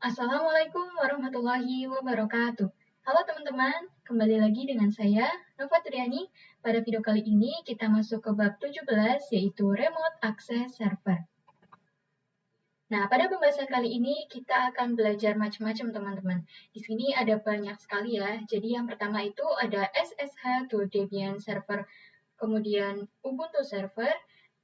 Assalamualaikum warahmatullahi wabarakatuh. Halo teman-teman, kembali lagi dengan saya, Nova Triani. Pada video kali ini kita masuk ke bab 17 yaitu Remote Access Server. Nah, pada pembahasan kali ini kita akan belajar macam-macam teman-teman. Di sini ada banyak sekali ya. Jadi yang pertama itu ada SSH to Debian Server, kemudian Ubuntu Server,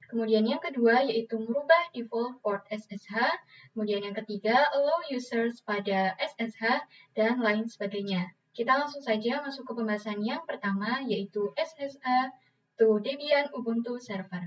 kemudian yang kedua yaitu merubah default port SSH, kemudian yang ketiga allow users pada SSH, dan lain sebagainya. Kita langsung saja masuk ke pembahasan yang pertama yaitu SSH to Debian Ubuntu Server.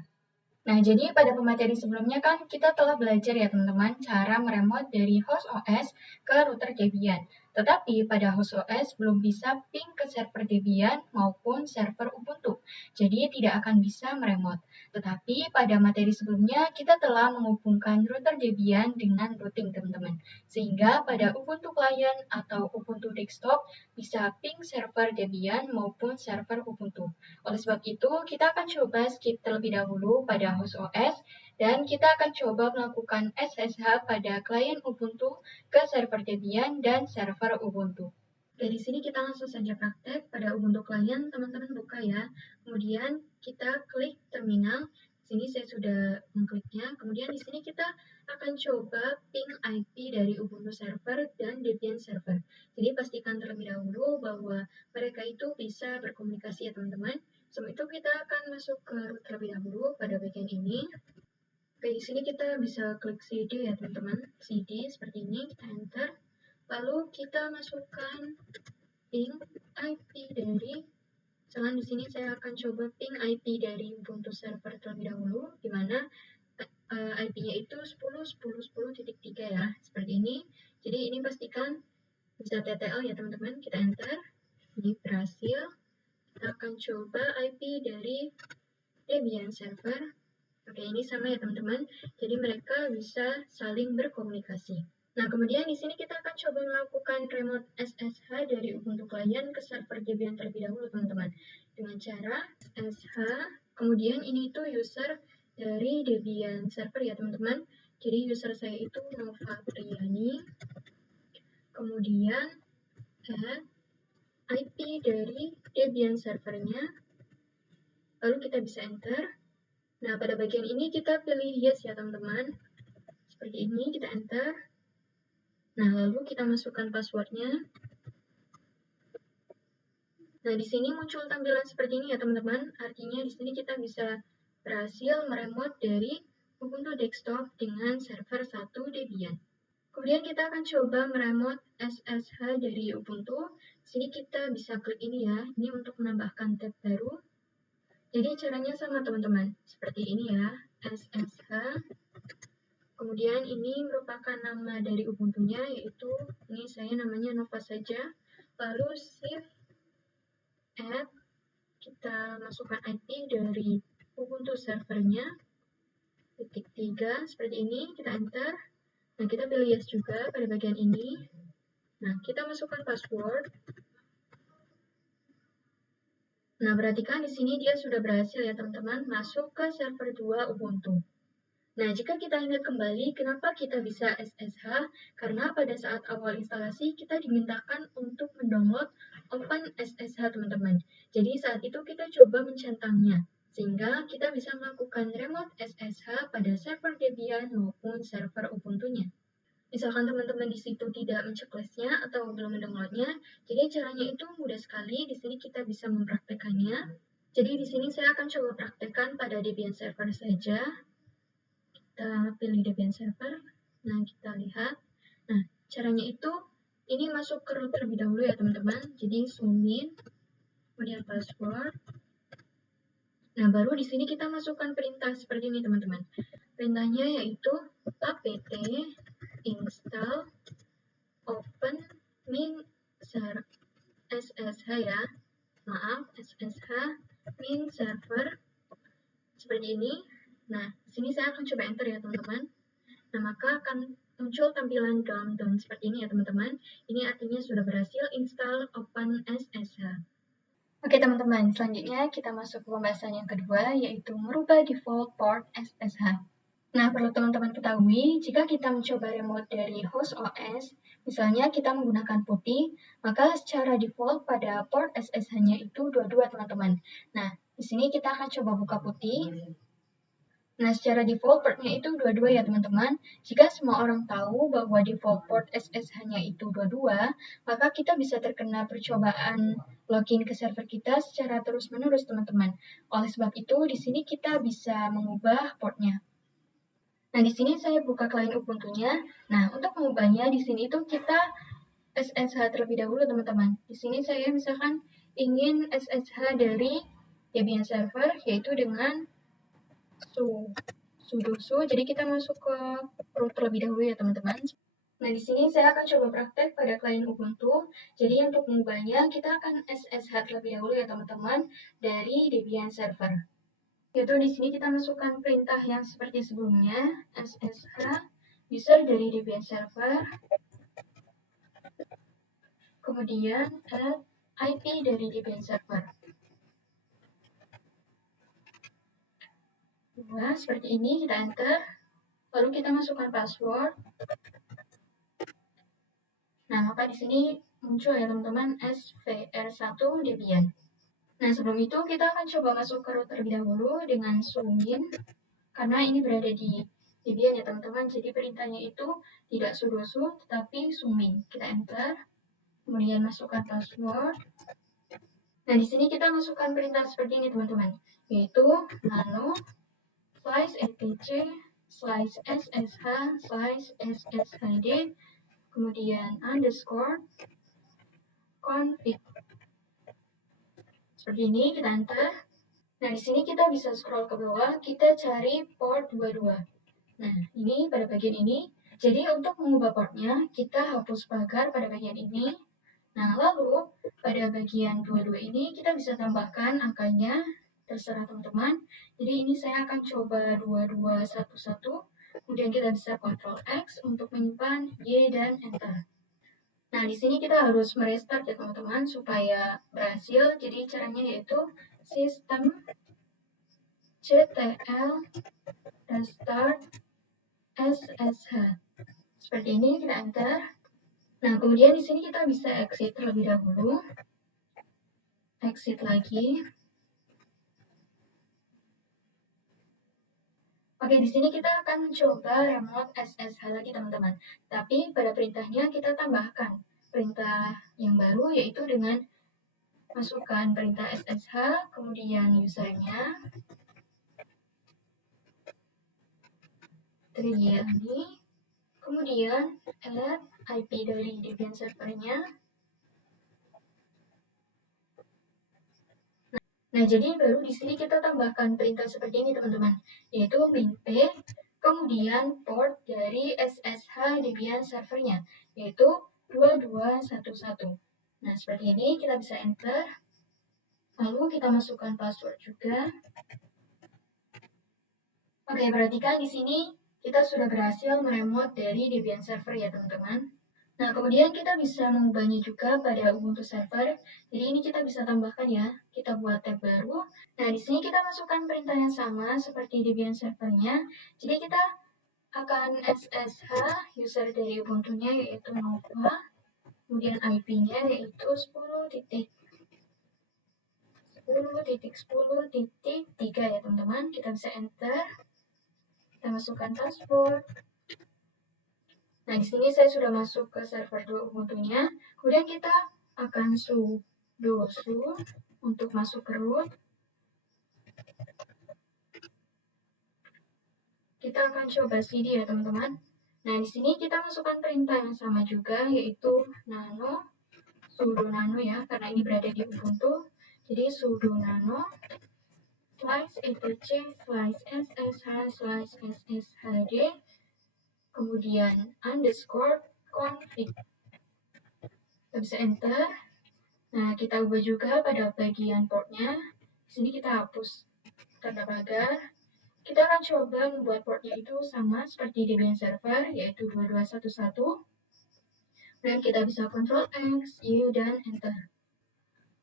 Nah, jadi pada pemateri sebelumnya kan kita telah belajar ya teman-teman cara meremote dari host OS ke router Debian. Tetapi pada host OS belum bisa ping ke server Debian maupun server Ubuntu. Jadi tidak akan bisa meremote. Tetapi pada materi sebelumnya kita telah menghubungkan router Debian dengan routing teman-teman. Sehingga pada Ubuntu Client atau Ubuntu Desktop bisa ping server Debian maupun server Ubuntu. Oleh sebab itu, kita akan coba skip terlebih dahulu pada host OS dan kita akan coba melakukan SSH pada klien Ubuntu ke server Debian dan server Ubuntu. Dari sini kita langsung saja praktek pada Ubuntu Client, teman-teman buka ya. Kemudian kita klik terminal. Sini saya sudah mengkliknya. Kemudian di sini kita akan coba ping IP dari Ubuntu server dan Debian server. Jadi pastikan terlebih dahulu bahwa mereka itu bisa berkomunikasi ya teman-teman. Sebelum itu kita akan masuk ke root terlebih dahulu pada bagian ini. Oke, di sini kita bisa klik CD ya teman-teman. CD seperti ini, kita enter. Lalu kita masukkan ping IP dari, misalkan di sini saya akan coba ping IP dari Ubuntu server terlebih dahulu, di mana IP-nya itu 10.10.10.3 ya, seperti ini. Jadi ini pastikan bisa TTL ya teman-teman, kita enter. Ini berhasil. Kita akan coba IP dari Debian server. Oke, ini sama ya teman-teman. Jadi mereka bisa saling berkomunikasi. Nah, kemudian di sini kita akan coba melakukan remote SSH dari Ubuntu Client ke server Debian terlebih dahulu, teman-teman. Dengan cara SSH, kemudian ini itu user dari Debian server ya, teman-teman. Jadi user saya itu Nova Triani. Kemudian add IP dari Debian servernya. Lalu kita bisa enter. Nah, pada bagian ini kita pilih yes ya, teman-teman. Seperti ini, kita enter. Nah, lalu kita masukkan passwordnya. Nah, di sini muncul tampilan seperti ini ya, teman-teman. Artinya di sini kita bisa berhasil meremote dari Ubuntu Desktop dengan server 1 Debian. Kemudian kita akan coba meremote SSH dari Ubuntu. Di sini kita bisa klik ini ya. Ini untuk menambahkan tab baru. Jadi caranya sama teman-teman. Seperti ini ya, SSH. Kemudian ini merupakan nama dari Ubuntunya, yaitu ini saya namanya Nova saja. Lalu shift add, kita masukkan IP dari Ubuntu servernya, _3, seperti ini, kita enter. Nah, kita pilih yes juga pada bagian ini. Nah, kita masukkan password. Nah, perhatikan di sini dia sudah berhasil ya teman-teman masuk ke server 2 Ubuntu. Nah, jika kita ingat kembali kenapa kita bisa SSH, karena pada saat awal instalasi kita dimintakan untuk mendownload OpenSSH teman-teman. Jadi saat itu kita coba mencentangnya, sehingga kita bisa melakukan remote SSH pada server Debian maupun server Ubuntu-nya. Misalkan teman-teman di situ tidak menceklisnya atau belum mendownloadnya, jadi caranya itu mudah sekali. Di sini kita bisa mempraktekannya. Jadi di sini saya akan coba praktekkan pada Debian server saja. Kita pilih Debian server. Nah, kita lihat. Nah, caranya itu ini masuk ke root terlebih dahulu ya teman-teman. Jadi zoom in, kemudian password. Nah, baru di sini kita masukkan perintah seperti ini teman-teman. Perintahnya yaitu apt install open min SSH ya. Maaf, SSH min server seperti ini. Nah, di sini saya akan coba enter ya teman-teman. Nah, maka akan muncul tampilan down seperti ini ya teman-teman. Ini artinya sudah berhasil install OpenSSH. Oke teman-teman, selanjutnya kita masuk ke pembahasan yang kedua, yaitu merubah default port SSH. Nah, perlu teman-teman ketahui, jika kita mencoba remote dari host OS, misalnya kita menggunakan putih, maka secara default pada port SSH-nya itu 22, teman-teman. Nah, di sini kita akan coba buka putih. Nah, secara default portnya itu 22 ya, teman-teman. Jika semua orang tahu bahwa default port SSH-nya itu 22, maka kita bisa terkena percobaan login ke server kita secara terus-menerus, teman-teman. Oleh sebab itu, di sini kita bisa mengubah portnya. Nah, di sini saya buka klien Ubuntu-nya. Nah, untuk mengubahnya, di sini itu kita SSH terlebih dahulu, teman-teman. Di sini saya misalkan ingin SSH dari Debian server, yaitu dengan sudo su. Jadi kita masuk ke root terlebih dahulu ya, teman-teman. Nah, di sini saya akan coba praktek pada klien Ubuntu. Jadi untuk mengubahnya, kita akan SSH terlebih dahulu ya, teman-teman, dari Debian server. Yaitu di sini kita masukkan perintah yang seperti sebelumnya, SSH user dari Debian server, kemudian add IP dari Debian server. Nah, seperti ini kita enter, lalu kita masukkan password. Nah, maka di sini muncul ya teman-teman SVR1 Debian. Nah, sebelum itu kita akan coba masuk ke root terlebih dahulu dengan sumin, karena ini berada di Debian ya teman-teman, jadi perintahnya itu tidak sudo su, tetapi sumin. Kita enter, kemudian masukkan password. Nah, di sini kita masukkan perintah seperti ini teman-teman, yaitu nano /etc /ssh/sshd, kemudian underscore config. Seperti ini, kita enter. Nah, di sini kita bisa scroll ke bawah, kita cari port 22. Nah, ini pada bagian ini. Jadi untuk mengubah portnya, kita hapus pagar pada bagian ini. Nah, lalu pada bagian 22 ini kita bisa tambahkan angkanya, terserah teman-teman. Jadi ini saya akan coba 2211, kemudian kita bisa Ctrl X untuk menyimpan Y dan Enter. Nah, di sini kita harus merestart ya teman-teman supaya berhasil. Jadi caranya yaitu sistem ctl restart SSH. Seperti ini, kita enter. Nah, kemudian di sini kita bisa exit terlebih dahulu. Exit lagi. Oke, di sini kita akan mencoba remote SSH lagi, teman-teman. Tapi pada perintahnya kita tambahkan perintah yang baru, yaitu dengan masukkan perintah SSH, kemudian usernya, Triani, kemudian add IP dari Debian servernya. Nah, jadi baru di sini kita tambahkan perintah seperti ini, teman-teman, yaitu min p, kemudian port dari SSH Debian servernya, yaitu 2211. Nah, seperti ini kita bisa enter. Lalu kita masukkan password juga. Oke, perhatikan di sini kita sudah berhasil meremote dari Debian server ya, teman-teman. Nah, kemudian kita bisa mengubahnya juga pada Ubuntu server. Jadi ini kita bisa tambahkan ya. Kita buat tab baru. Nah, di sini kita masukkan perintah yang sama seperti Debian servernya. Jadi kita akan SSH user dari Ubuntu-nya yaitu Nova. Kemudian IP-nya yaitu 10.10.10.3 ya teman-teman. Kita bisa enter. Kita masukkan password. Nah, di sini saya sudah masuk ke server 2 Ubuntu-nya. Kemudian kita akan sudo su untuk masuk ke root. Kita akan coba cd ya, teman-teman. Nah, di sini kita masukkan perintah yang sama juga, yaitu nano, sudo nano ya, karena ini berada di Ubuntu. Jadi sudo nano /etc/ssh/sshd, kemudian underscore config. Kita bisa enter. Nah, kita ubah juga pada bagian portnya. Di sini kita hapus tanda pagar. Kita akan coba membuat portnya itu sama seperti Debian server, yaitu 2211. Dan kita bisa Ctrl X, Y, dan Enter.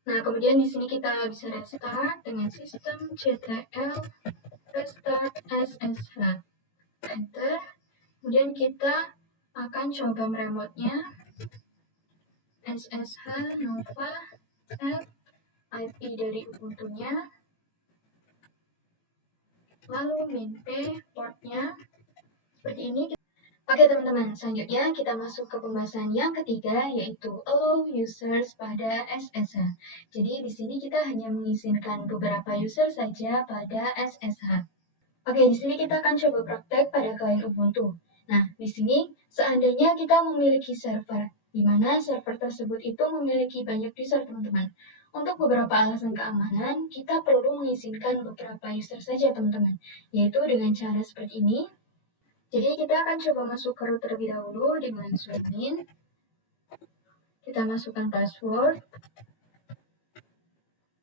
Nah, kemudian di sini kita bisa restart dengan sistem ctl restart SSH. Enter. Kemudian kita akan coba meremotnya SSH Nova add IP dari Ubuntu-nya, lalu min-p portnya seperti ini. Oke teman-teman, selanjutnya kita masuk ke pembahasan yang ketiga, yaitu allow users pada SSH. Jadi di sini kita hanya mengizinkan beberapa user saja pada SSH. Oke, di sini kita akan coba praktek pada klien Ubuntu. Nah, di sini seandainya kita memiliki server, di mana server tersebut itu memiliki banyak user, teman-teman. Untuk beberapa alasan keamanan, kita perlu mengizinkan beberapa user saja, teman-teman. Yaitu dengan cara seperti ini. Jadi kita akan coba masuk ke root terlebih dahulu dengan admin. Kita masukkan password.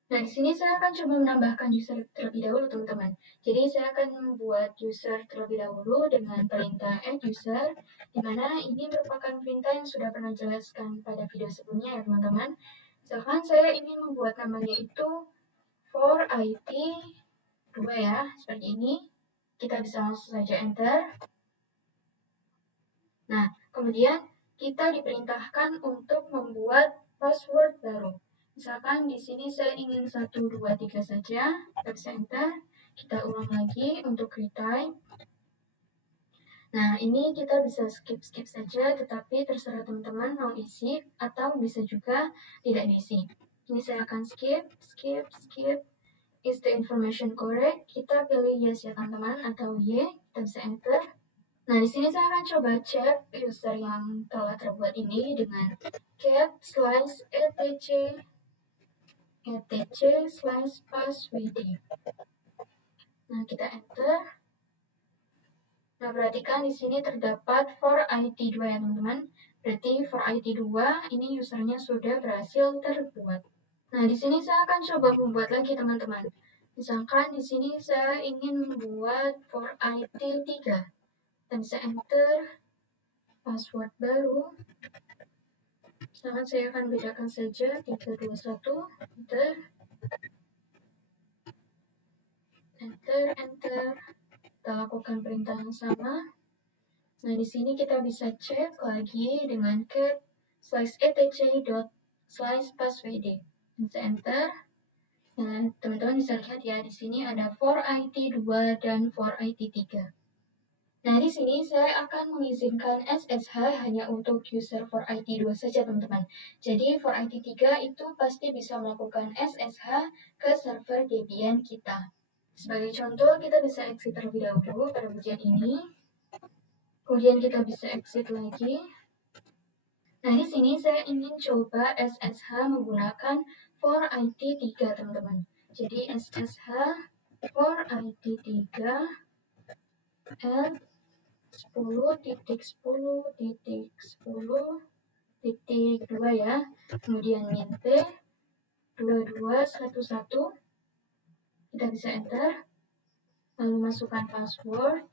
Nah, di sini saya akan coba menambahkan user terlebih dahulu, teman-teman. Jadi saya akan membuat user terlebih dahulu dengan perintah add user, di mana ini merupakan perintah yang sudah pernah jelaskan pada video sebelumnya ya, teman-teman. Misalkan saya ingin membuat namanya itu for IT 2 ya, seperti ini. Kita bisa langsung saja enter. Nah, kemudian kita diperintahkan untuk membuat password baru. Misalkan di sini saya ingin 1, 2, 3 saja, kita bisa enter. Kita ulang lagi untuk retype. Nah, ini kita bisa skip-skip saja, tetapi terserah teman-teman mau isi atau bisa juga tidak diisi. Ini saya akan skip. Is the information correct? Kita pilih yes ya teman-teman, atau y, kita bisa enter. Nah, di sini saya akan coba cek user yang telah terbuat ini dengan cat slash etc slash passwd. Nah, kita enter. Nah, perhatikan di sini terdapat for IT2 ya, teman-teman. Berarti for IT2 ini usernya sudah berhasil terbuat. Nah, di sini saya akan coba membuat lagi, teman-teman. Misalkan di sini saya ingin membuat for IT3. Dan bisa enter password baru. Misalkan saya akan bedakan saja 321, enter. Kita lakukan perintah yang sama. Nah, di sini kita bisa cek lagi dengan cat slash etc.passwd. Bisa enter. Nah, teman-teman bisa lihat ya, di sini ada for IT2 dan for IT3. Nah, di sini saya akan mengizinkan SSH hanya untuk user for IT2 saja, teman-teman. Jadi, for IT3 itu pasti bisa melakukan SSH ke server Debian kita. Sebagai contoh, kita bisa exit terlebih dahulu pada ujian ini. Kemudian kita bisa exit lagi. Nah, di sini saya ingin coba SSH menggunakan for IT3, teman-teman. Jadi, SSH for IT3 and 10.10.10.2 ya, kemudian min-p 2211, kita bisa enter, lalu masukkan password.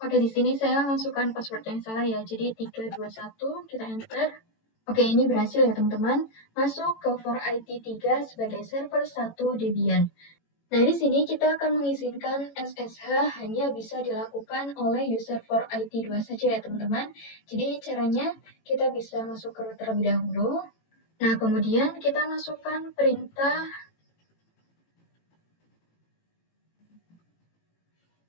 Oke, di sini saya masukkan password yang salah ya, jadi 321, kita enter. Oke, ini berhasil ya teman-teman, masuk ke for IT3 sebagai server 1 Debian. Nah, di sini kita akan mengizinkan SSH hanya bisa dilakukan oleh user for IT2 saja ya teman-teman. Jadi caranya kita bisa masuk ke root terlebih dahulu. Nah, kemudian kita masukkan perintah.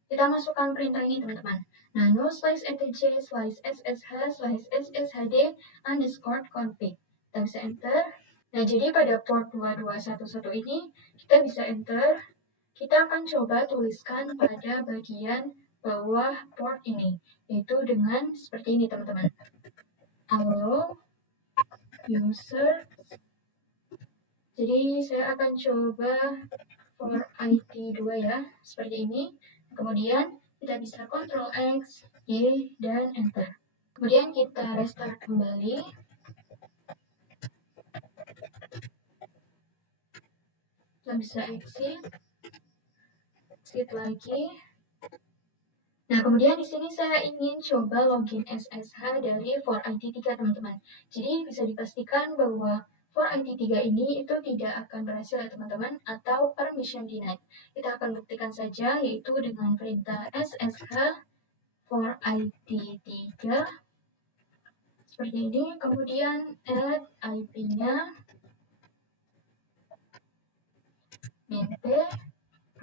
Kita masukkan perintah ini teman-teman. Nah, no slash etc slash ssh slash sshd underscore config. Kita bisa enter. Nah, jadi pada port 2211 ini kita bisa enter. Kita akan coba tuliskan pada bagian bawah port ini, yaitu dengan seperti ini teman-teman. Allow user. Jadi saya akan coba for IT2 ya, seperti ini. Kemudian kita bisa Ctrl X, Y, dan Enter. Kemudian kita restart kembali. Kita bisa exit lagi. Nah, kemudian di sini saya ingin coba login SSH dari for IT3 teman-teman. Jadi bisa dipastikan bahwa for IT3 ini itu tidak akan berhasil ya teman-teman, atau permission denied. Kita akan buktikan saja yaitu dengan perintah ssh for IT3 seperti ini, kemudian add IP-nya min p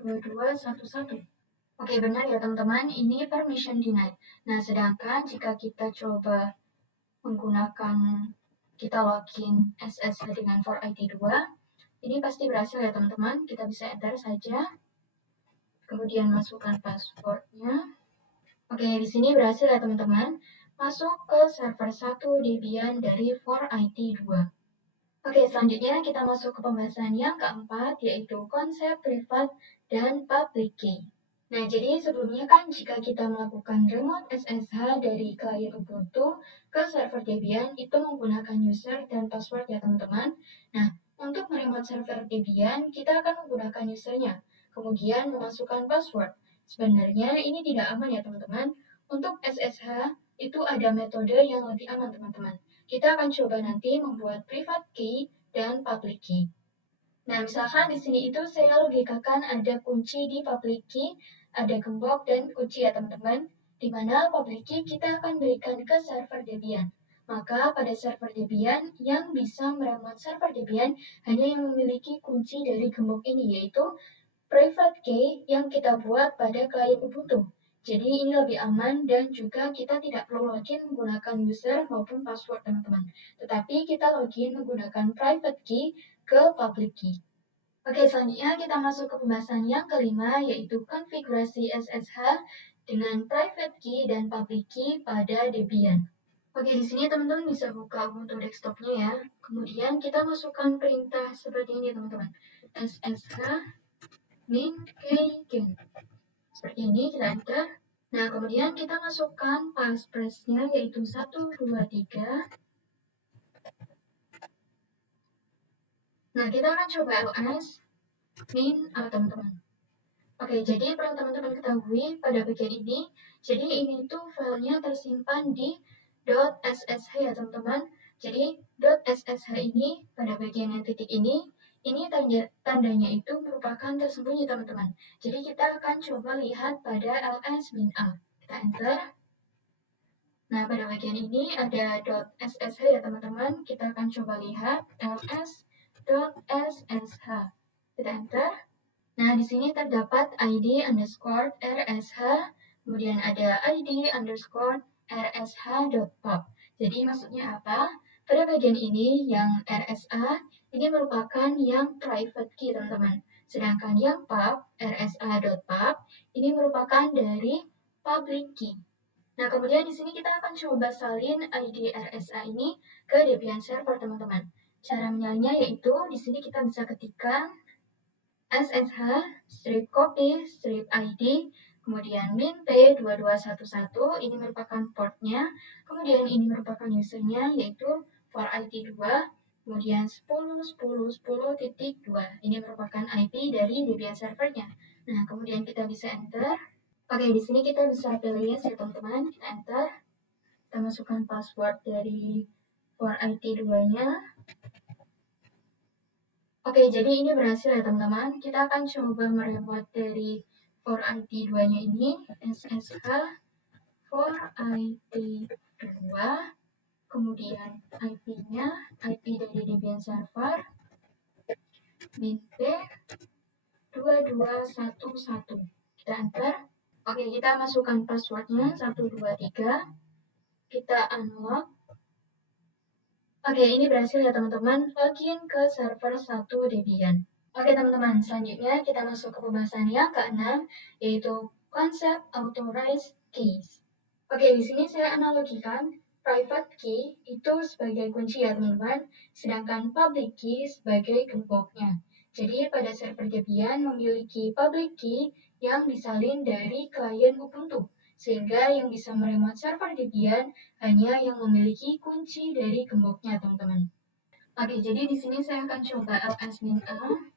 2211. Oke, benar ya teman-teman, ini permission denied. Nah, sedangkan jika kita coba menggunakan kita login SSH dengan for IT2, ini pasti berhasil ya teman-teman. Kita bisa enter saja, kemudian masukkan passwordnya. Oke, di sini berhasil ya teman-teman. Masuk ke server 1 Debian dari for IT2. Oke, selanjutnya kita masuk ke pembahasan yang keempat, yaitu konsep privat dan public key. Nah, jadi sebelumnya kan jika kita melakukan remote SSH dari klien Ubuntu ke server Debian, itu menggunakan user dan password ya teman-teman. Nah, untuk meremote server Debian, kita akan menggunakan usernya, kemudian memasukkan password. Sebenarnya ini tidak aman ya teman-teman. Untuk SSH, itu ada metode yang lebih aman teman-teman. Kita akan coba nanti membuat private key dan public key. Nah, misalkan di sini itu saya logikakan ada kunci di public key, ada gembok dan kunci ya teman-teman, di mana public key kita akan berikan ke server Debian. Maka pada server Debian yang bisa meremote server Debian hanya yang memiliki kunci dari gembok ini, yaitu private key yang kita buat pada klien Ubuntu. Jadi ini lebih aman dan juga kita tidak perlu login menggunakan user maupun password teman-teman. Tetapi kita login menggunakan private key ke public key. Oke, selanjutnya kita masuk ke pembahasan yang kelima, yaitu konfigurasi SSH dengan private key dan public key pada Debian. Oke, di sini teman-teman bisa buka Ubuntu desktopnya ya. Kemudian kita masukkan perintah seperti ini teman-teman. SSH min keygen. Seperti ini, kita enter. Nah, kemudian kita masukkan passphrase-nya yaitu 123. Nah, kita akan coba ls min teman-teman. Oke, jadi perlu teman-teman ketahui pada bagian ini, jadi ini tuh filenya tersimpan di .ssh ya teman-teman. Jadi .ssh ini pada bagian yang titik ini tandanya itu merupakan tersembunyi teman-teman. Jadi kita akan coba lihat pada ls-a. Kita enter. Nah, pada bagian ini ada .ssh ya teman-teman. Kita akan coba lihat ls.ssh. Kita enter. Nah, di sini terdapat ID underscore rsh, kemudian ada ID underscore rsh.pub. Jadi maksudnya apa? Pada bagian ini yang rsa ini merupakan yang private key teman-teman. Sedangkan yang pub, rsa.pub, ini merupakan dari public key. Nah, kemudian di sini kita akan coba salin ID RSA ini ke Debian server teman-teman. Cara menyalinnya yaitu di sini kita bisa ketikkan SSH, strip copy, strip ID, kemudian min p2211, ini merupakan portnya, kemudian ini merupakan usernya, yaitu for IT2, kemudian 10.10.10.2, ini merupakan IP dari Debian servernya. Nah, kemudian kita bisa enter. Oke, di sini kita bisa pilih yes ya teman-teman, kita enter. Kita masukkan password dari for IT2-nya. Oke, jadi ini berhasil ya teman-teman. Kita akan coba meremote dari for IT2-nya ini, SSH for IT2, kemudian IP-nya, IP dari Debian server, min p2211. Kita enter. Oke, kita masukkan passwordnya 123. Kita unlock. Oke, ini berhasil ya teman-teman, login ke server 1 Debian. Oke teman-teman, selanjutnya kita masuk ke pembahasan yang ke-6, yaitu konsep authorized keys. Oke, di sini saya analogikan private key itu sebagai kunci ya teman-teman, sedangkan public key sebagai gemboknya. Jadi pada server Debian memiliki public key yang disalin dari klien Ubuntu, sehingga yang bisa meremote server Debian hanya yang memiliki kunci dari gemboknya teman-teman. Oke, jadi di sini saya akan coba ls-a.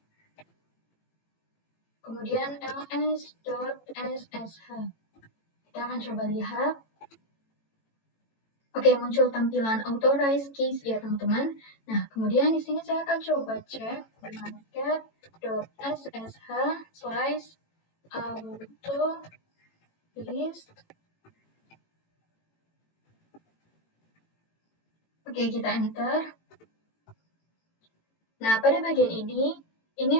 Kemudian ls.ssh. Kita akan coba lihat. Oke, muncul tampilan authorize keys ya teman-teman. Nah, kemudian di sini saya akan coba cek dengan cat.ssh slash auto list. Oke, kita enter. Nah, pada bagian ini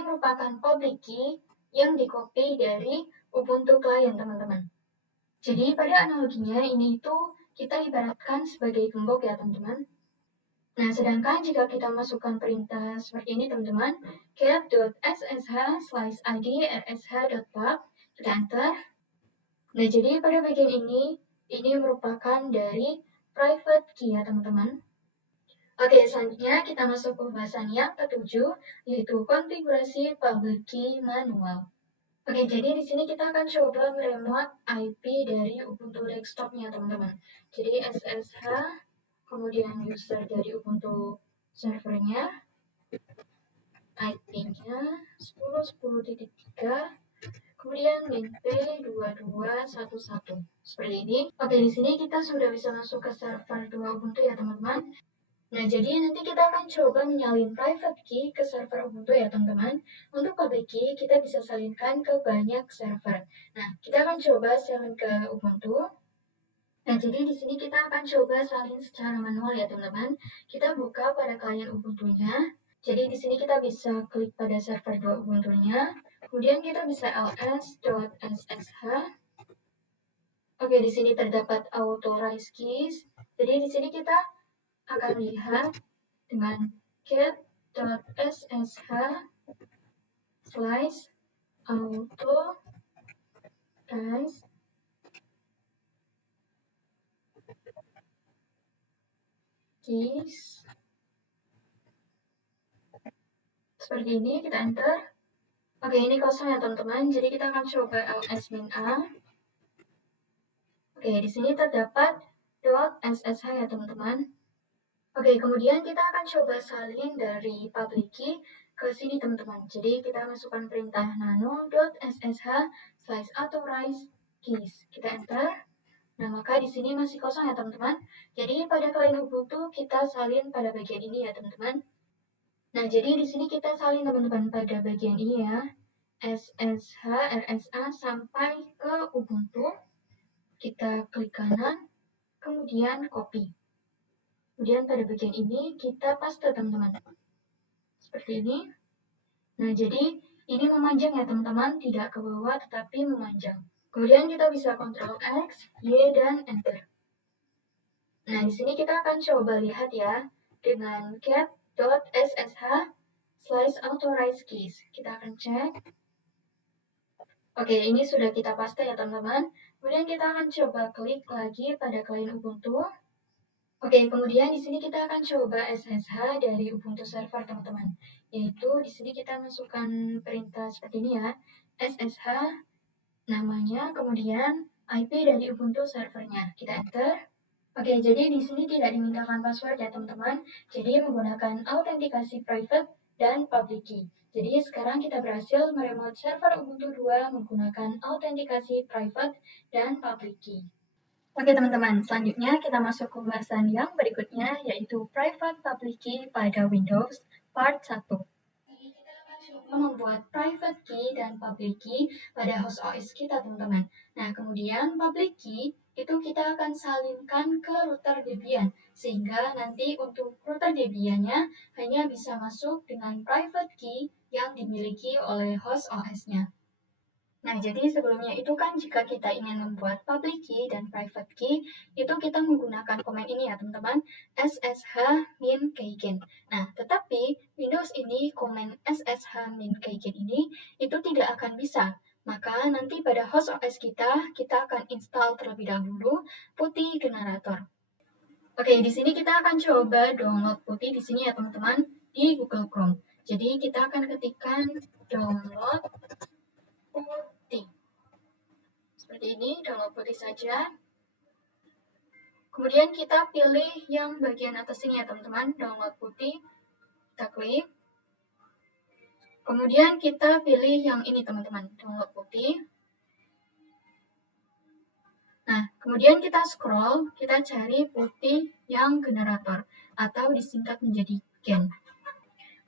merupakan public key yang di-copy dari Ubuntu client teman-teman. Jadi pada analoginya ini itu kita ibaratkan sebagai gembok ya teman-teman. Nah, sedangkan jika kita masukkan perintah seperti ini teman-teman, cat.ssh slash id rsh.pub, kita enter. Nah, jadi pada bagian ini merupakan dari private key ya teman-teman. Oke, selanjutnya kita masuk ke pembahasan yang ketujuh, yaitu konfigurasi public key manual. Oke, jadi di sini kita akan coba meremote IP dari Ubuntu desktopnya teman-teman. Jadi SSH, kemudian user dari Ubuntu servernya, IP-nya 10.10.3, kemudian linp 2211. Seperti ini. Oke, di sini kita sudah bisa masuk ke server 2 Ubuntu ya teman-teman. Nah, jadi nanti kita akan coba menyalin private key ke server Ubuntu ya teman-teman. Untuk public key kita bisa salinkan ke banyak server. Nah, kita akan coba salin ke Ubuntu. Nah, jadi di sini kita akan coba salin secara manual ya teman-teman. Kita buka pada klien Ubuntunya. Jadi di sini kita bisa klik pada server 2 Ubuntunya. Kemudian kita bisa ls.ssh. Oke, di sini terdapat authorize keys. Jadi di sini kita akan lihat dengan cat.ssh slash authorize keys. Seperti ini, kita enter. Oke, ini kosong ya teman-teman, jadi kita akan coba ls-a. Oke, di sini terdapat .ssh ya teman-teman. Oke, kemudian kita akan coba salin dari public key ke sini teman-teman. Jadi kita masukkan perintah nano.ssh slash authorize keys. Kita enter. Nah, maka di sini masih kosong ya teman-teman. Jadi pada klien Ubuntu kita salin pada bagian ini ya teman-teman. Nah, jadi di sini kita salin teman-teman pada bagian ini ya. SSH RSA sampai ke Ubuntu. Kita klik kanan, kemudian copy. Kemudian pada bagian ini kita paste teman-teman. Seperti ini. Nah, jadi ini memanjang ya teman-teman, tidak ke bawah tetapi memanjang. Kemudian kita bisa Ctrl X, Y, dan Enter. Nah, di sini kita akan coba lihat ya, dengan cat.ssh slash authorize keys. Kita akan cek. Oke, ini sudah kita paste ya teman-teman. Kemudian kita akan coba klik lagi pada klien Ubuntu. Oke, kemudian di sini kita akan coba SSH dari Ubuntu server teman-teman. Yaitu di sini kita masukkan perintah seperti ini ya. SSH namanya, kemudian IP dari Ubuntu servernya. Kita enter. Oke, jadi di sini tidak dimintakan password ya teman-teman. Jadi menggunakan autentikasi private dan public key. Jadi sekarang kita berhasil meremote server Ubuntu 2 menggunakan autentikasi private dan public key. Oke teman-teman, selanjutnya kita masuk ke pembahasan yang berikutnya yaitu private public key pada Windows part 1. Kita akan coba membuat private key dan public key pada host OS kita teman-teman. Nah, kemudian public key itu kita akan salinkan ke router Debian, sehingga nanti untuk router Debian-nya hanya bisa masuk dengan private key yang dimiliki oleh host OS-nya. Nah, jadi sebelumnya itu kan jika kita ingin membuat public key dan private key, itu kita menggunakan command ini ya teman-teman, ssh min keygen. Nah, tetapi Windows ini command ssh min keygen ini itu tidak akan bisa. Maka nanti pada host OS kita akan install terlebih dahulu Putty Generator. Oke, di sini kita akan coba download Putty di sini ya teman-teman di Google Chrome. Jadi kita akan ketikkan download Putty. Seperti ini, download Putty saja. Kemudian kita pilih yang bagian atas ini ya teman-teman, download Putty. Kita klik. Kemudian kita pilih yang ini teman-teman, download Putty. Nah, Kemudian kita scroll, kita cari putih yang generator atau disingkat menjadi gen.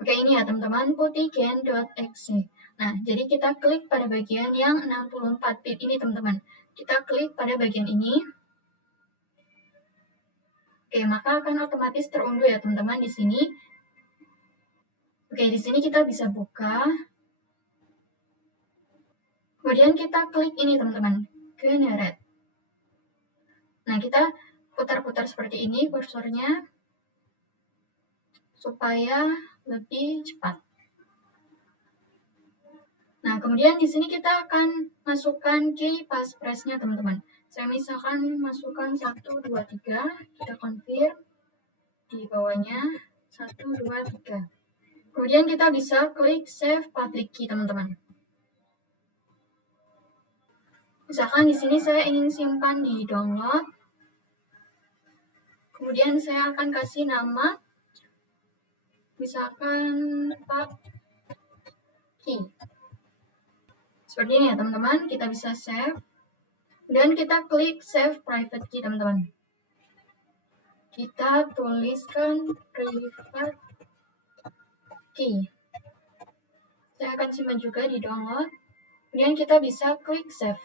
Oke, ini ya teman-teman, putih gen.exe. Nah, jadi kita klik pada bagian yang 64 bit ini teman-teman. Kita klik pada bagian ini. Oke, maka akan otomatis terunduh ya teman-teman di sini. Oke, di sini kita bisa buka. Kemudian kita klik ini teman-teman, generate. Nah, kita putar-putar seperti ini kursornya supaya lebih cepat. Nah, kemudian di sini kita akan masukkan key passphrase-nya teman-teman. Saya misalkan masukkan 1, 2, 3, kita confirm di bawahnya 1, 2, 3. Kemudian kita bisa klik save public key teman-teman. Misalkan di sini saya ingin simpan di download. Kemudian saya akan kasih nama, misalkan pub key. Seperti ini ya teman-teman, kita bisa save. Dan kita klik save private key teman-teman. Kita tuliskan private key. Saya akan simpan juga di download. Kemudian kita bisa klik save.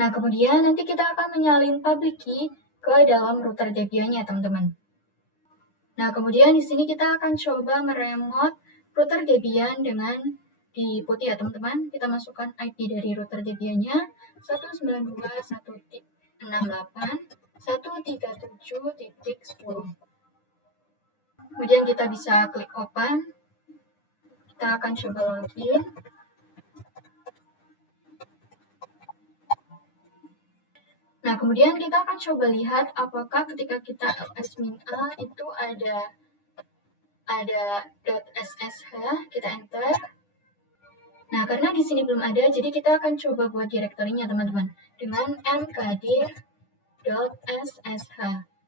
Nah, kemudian nanti kita akan menyalin public key ke dalam router Debian-nya teman-teman. Nah, kemudian di sini kita akan coba meremote router Debian dengan di putih ya teman-teman. Kita masukkan IP dari router Debian-nya 192.168.137.10. Kemudian kita bisa klik open. Kita akan coba login. Nah, kemudian kita akan coba lihat apakah ketika kita ls-a itu ada .ssh, kita enter. Nah, karena di sini belum ada, jadi kita akan coba buat direktorinya teman-teman dengan mkdir.ssh.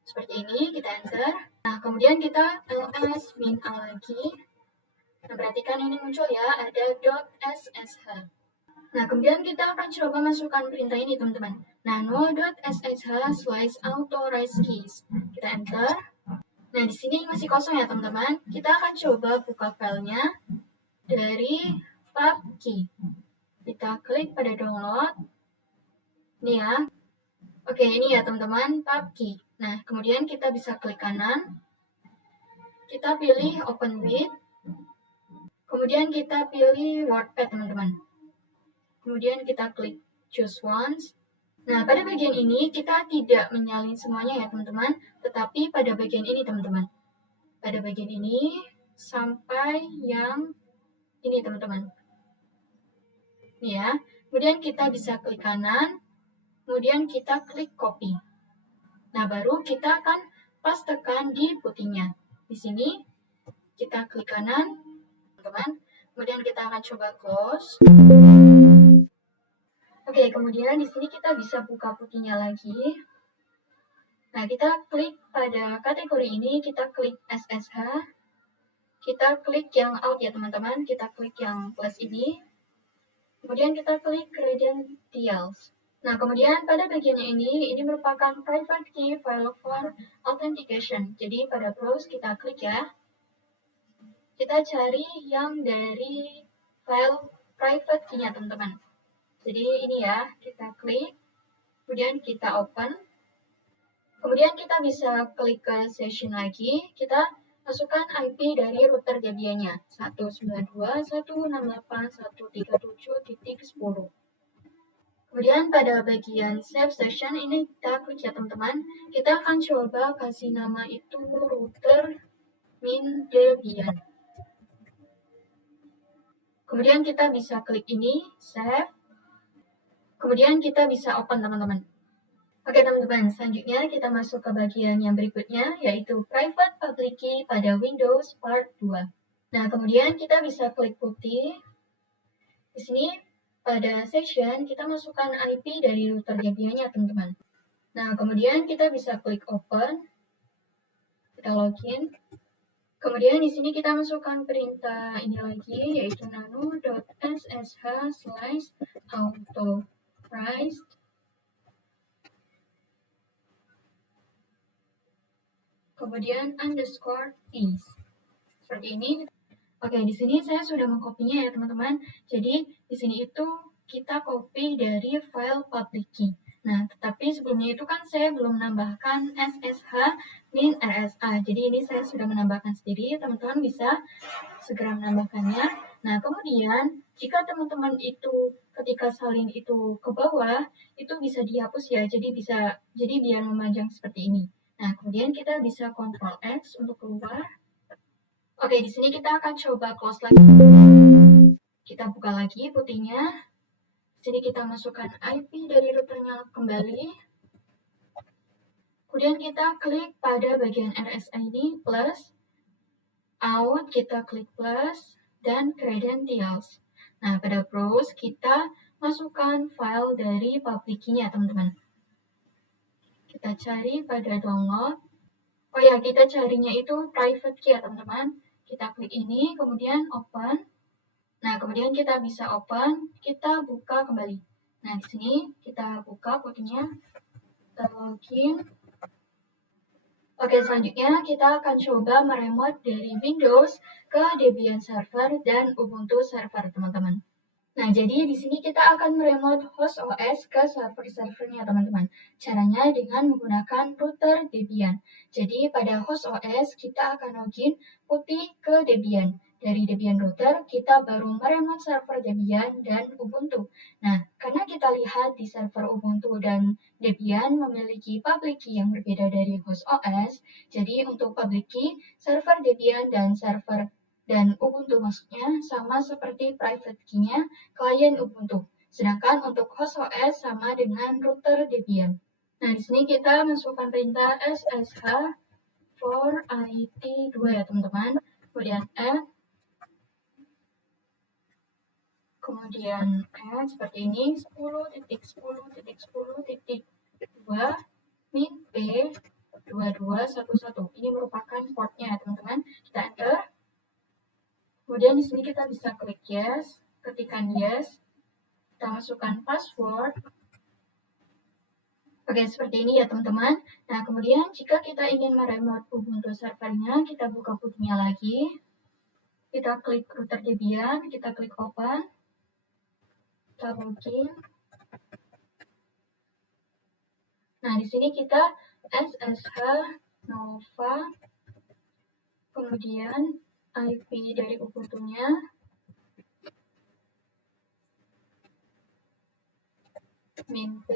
Seperti ini, kita enter. Nah, kemudian kita ls-a lagi. Nah, perhatikan ini muncul ya, ada .ssh. Nah, kemudian kita akan coba masukkan perintah ini, teman-teman. nano.ssh/authorize-keys. Kita enter. Nah, di sini masih kosong ya, teman-teman. Kita akan coba buka filenya dari pubkey. Kita klik pada download. Ini ya. Oke, ini ya, teman-teman, pubkey. Nah, kemudian kita bisa klik kanan. Kita pilih open with. Kemudian kita pilih WordPad, teman-teman. Kemudian kita klik choose once. Nah, pada bagian ini kita tidak menyalin semuanya ya teman-teman, tetapi pada bagian ini teman-teman. Pada bagian ini sampai yang ini teman-teman. Ini ya. Kemudian kita bisa klik kanan, kemudian kita klik copy. Nah, baru kita akan pastekan di putihnya. Di sini kita klik kanan, teman-teman. Kemudian kita akan coba close. Oke, kemudian di sini kita bisa buka putihnya lagi. Nah, kita klik pada kategori ini, kita klik SSH. Kita klik yang out ya teman-teman, kita klik yang plus ini. Kemudian kita klik credentials. Nah, kemudian pada bagiannya ini merupakan private key file for authentication. Jadi pada browse kita klik ya. Kita cari yang dari file private key-nya teman-teman. Jadi ini ya, kita klik, kemudian kita open. Kemudian kita bisa klik ke session lagi, kita masukkan IP dari router Debian-nya 192.168.137.10. Kemudian pada bagian save session ini kita klik ya teman-teman. Kita akan coba kasih nama itu router min Debian. Kemudian kita bisa klik ini, save. Kemudian kita bisa open teman-teman. Oke teman-teman, selanjutnya kita masuk ke bagian yang berikutnya, yaitu Private Public Key pada Windows Part 2. Nah, kemudian kita bisa klik putih. Di sini, pada session, kita masukkan IP dari router Debian-nya, teman-teman. Nah, kemudian kita bisa klik Open. Kita login. Kemudian di sini kita masukkan perintah ini lagi, yaitu nano.ssh/authorize. kemudian underscore is. Seperti ini. Oke, di sini saya sudah mengkopinya ya teman-teman. Jadi di sini itu kita copy dari file public key. Nah, tetapi sebelumnya itu kan saya belum menambahkan SSH min RSA. Jadi ini saya sudah menambahkan sendiri. Teman-teman bisa segera menambahkannya. Nah, kemudian jika teman-teman itu ketika salin itu ke bawah, itu bisa dihapus ya. Jadi biar memanjang seperti ini. Nah, kemudian kita bisa Ctrl X untuk keluar. Oke, di sini kita akan coba close lagi. Kita buka lagi putihnya. Di sini kita masukkan IP dari routernya kembali. Kemudian kita klik pada bagian RSA ini, plus, out, kita klik plus, dan credentials. Nah, pada browse kita masukkan file dari public key-nya, teman-teman. Kita cari pada download. Oh ya, kita carinya itu private key ya, teman-teman. Kita klik ini, kemudian open. Nah, kemudian kita bisa open, kita buka kembali. Nah, di sini kita buka putihnya, kita login. Oke, selanjutnya kita akan coba meremote dari Windows ke Debian Server dan Ubuntu Server, teman-teman. Nah, jadi di sini kita akan meremote host OS ke server-servernya, teman-teman. Caranya dengan menggunakan router Debian. Jadi pada host OS kita akan login putih ke Debian. Dari Debian router, kita baru meremote server Debian dan Ubuntu. Nah, karena kita lihat di server Ubuntu dan Debian memiliki public key yang berbeda dari host OS, jadi untuk public key, server Debian dan Ubuntu maksudnya sama seperti private key-nya klien Ubuntu. Sedangkan untuk host OS sama dengan router Debian. Nah, di sini kita masukkan perintah ssh for IT2 ya, teman-teman. Kemudian add, kemudian add seperti ini 10.10.10.2 min p 2211. Ini merupakan portnya, teman-teman. Kita enter. Kemudian di sini kita bisa klik yes, ketikkan yes. Kita masukkan password. Oke, seperti ini ya teman-teman. Nah, kemudian jika kita ingin meremote Ubuntu servernya, kita buka putihnya lagi. Kita klik router Debian, kita klik open. Kita login. Nah, di sini kita SSH Nova, kemudian IP dari Ubuntu-nya, min p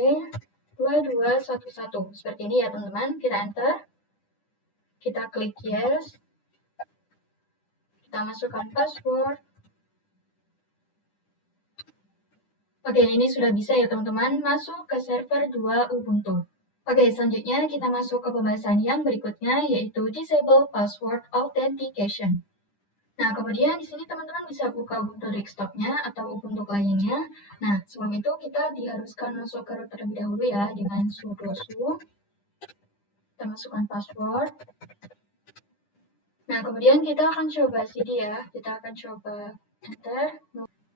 2211. Seperti ini ya teman-teman. Kita enter. Kita klik yes. Kita masukkan password. Oke, ini sudah bisa ya teman-teman masuk ke server 2 Ubuntu. Oke, selanjutnya kita masuk ke pembahasan yang berikutnya, yaitu Disable Password Authentication. Nah, kemudian di sini teman-teman bisa buka Ubuntu desktop-nya atau Ubuntu kliennya. Nah, sebelum itu kita diharuskan masuk ke router terlebih dahulu ya, dengan sudo su. Kita masukkan password. Nah, kemudian kita akan coba cd ya. Kita akan coba enter.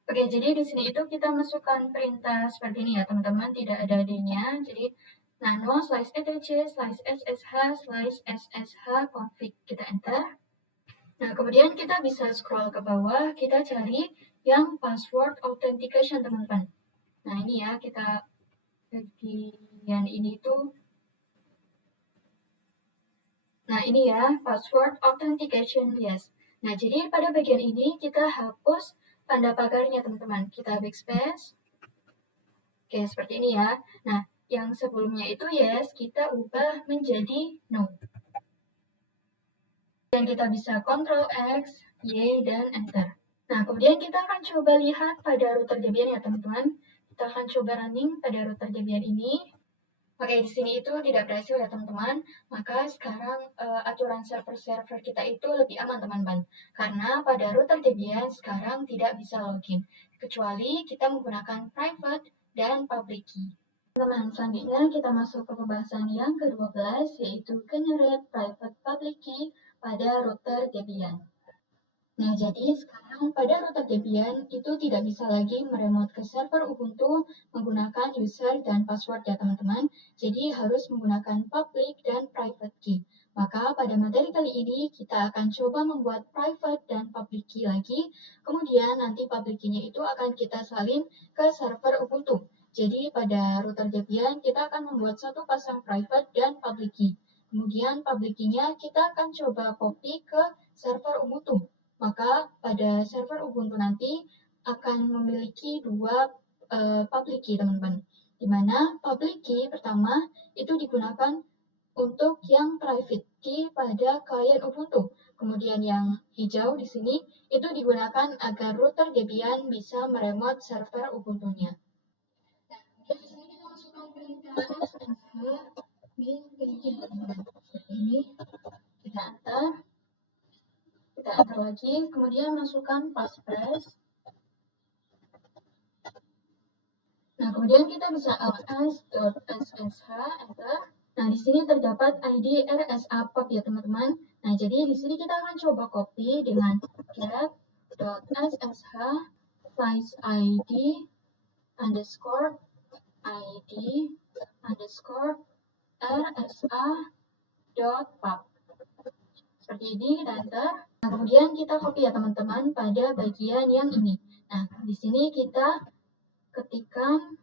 Oke, jadi di sini itu kita masukkan perintah seperti ini ya, teman-teman. Tidak ada D-nya. Jadi, nano /etc /ssh config. Kita enter. Nah, kemudian kita bisa scroll ke bawah, kita cari yang password authentication, teman-teman. Nah, ini ya, kita bagian ini tuh. Nah, ini ya, password authentication, yes. Nah, jadi pada bagian ini kita hapus tanda pagarnya, teman-teman. Kita backspace. Oke, seperti ini ya. Nah, yang sebelumnya itu yes, kita ubah menjadi no. Dan kita bisa Ctrl X, Y, dan Enter. Nah, kemudian kita akan coba lihat pada router Debian ya, teman-teman. Kita akan coba running pada router Debian ini. Oke, di sini itu tidak berhasil ya, teman-teman. Maka sekarang aturan server-server kita itu lebih aman, teman-teman. Karena pada router Debian sekarang tidak bisa login. Kecuali kita menggunakan private dan public key. Teman-teman, selanjutnya kita masuk ke pembahasan yang ke-12, yaitu generate private public key pada router Debian. Nah, jadi sekarang pada router Debian itu tidak bisa lagi meremote ke server Ubuntu menggunakan user dan password ya teman-teman. Jadi harus menggunakan public dan private key. Maka pada materi kali ini kita akan coba membuat private dan public key lagi. Kemudian nanti public key-nya itu akan kita salin ke server Ubuntu. Jadi pada router Debian kita akan membuat satu pasang private dan public key. Kemudian public key-nya kita akan coba copy ke server Ubuntu. Maka pada server Ubuntu nanti akan memiliki dua public key teman-teman. Di mana public key pertama itu digunakan untuk yang private key pada klien Ubuntu. Kemudian yang hijau di sini itu digunakan agar router Debian bisa meremote server Ubuntu-nya. Nah, kemudian di sini kita masukkan perintah ssh min page seperti ini. Kita enter lagi, kemudian masukkan passphrase. Nah, kemudian kita bisa ls.ssh, enter. Nah, di sini terdapat ID RSA pub ya teman-teman. Nah, jadi di sini kita akan coba copy dengan get.ssh slice ID underscore ID underscore RSA dot pub. Seperti ini, kita enter. Nah, kemudian kita copy ya teman-teman pada bagian yang ini. Nah, di sini kita ketikkan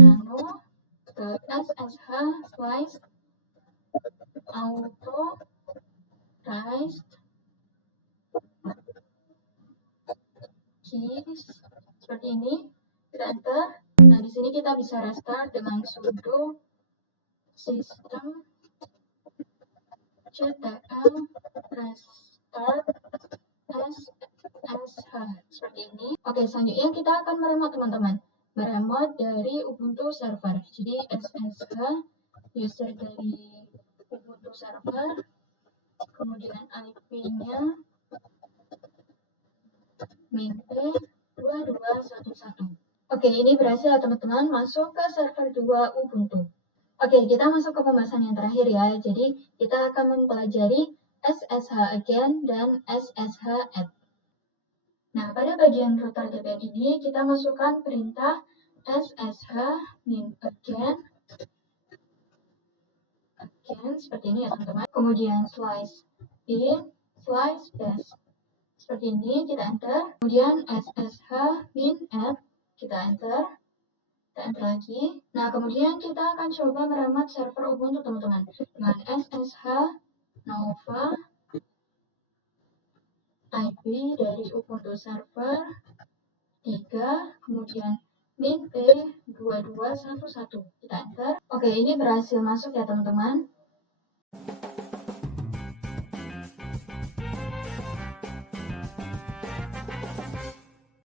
nano .ssh slice authorized keys seperti ini, kita enter. Nah, di sini kita bisa restart dengan sudo system ctl restart ssh seperti ini. Oke, selanjutnya kita akan meremote teman-teman. Meremote dari Ubuntu server. Jadi ssh user dari Ubuntu server, kemudian IP-nya main p2211. Oke, ini berhasil ya teman-teman masuk ke server 2 Ubuntu. Oke, kita masuk ke pembahasan yang terakhir ya. Jadi, kita akan mempelajari SSH again dan SSH add. Nah, pada bagian router Debian ini kita masukkan perintah SSH min again seperti ini ya teman-teman. Kemudian slice in slice base. Seperti ini, kita enter. Kemudian SSH min add, kita enter. Kita enter lagi. Nah, kemudian kita akan coba meremote server Ubuntu teman-teman dengan SSH Nova IP dari Ubuntu server 3, kemudian min p2211. Kita enter. Oke, ini berhasil masuk ya teman-teman.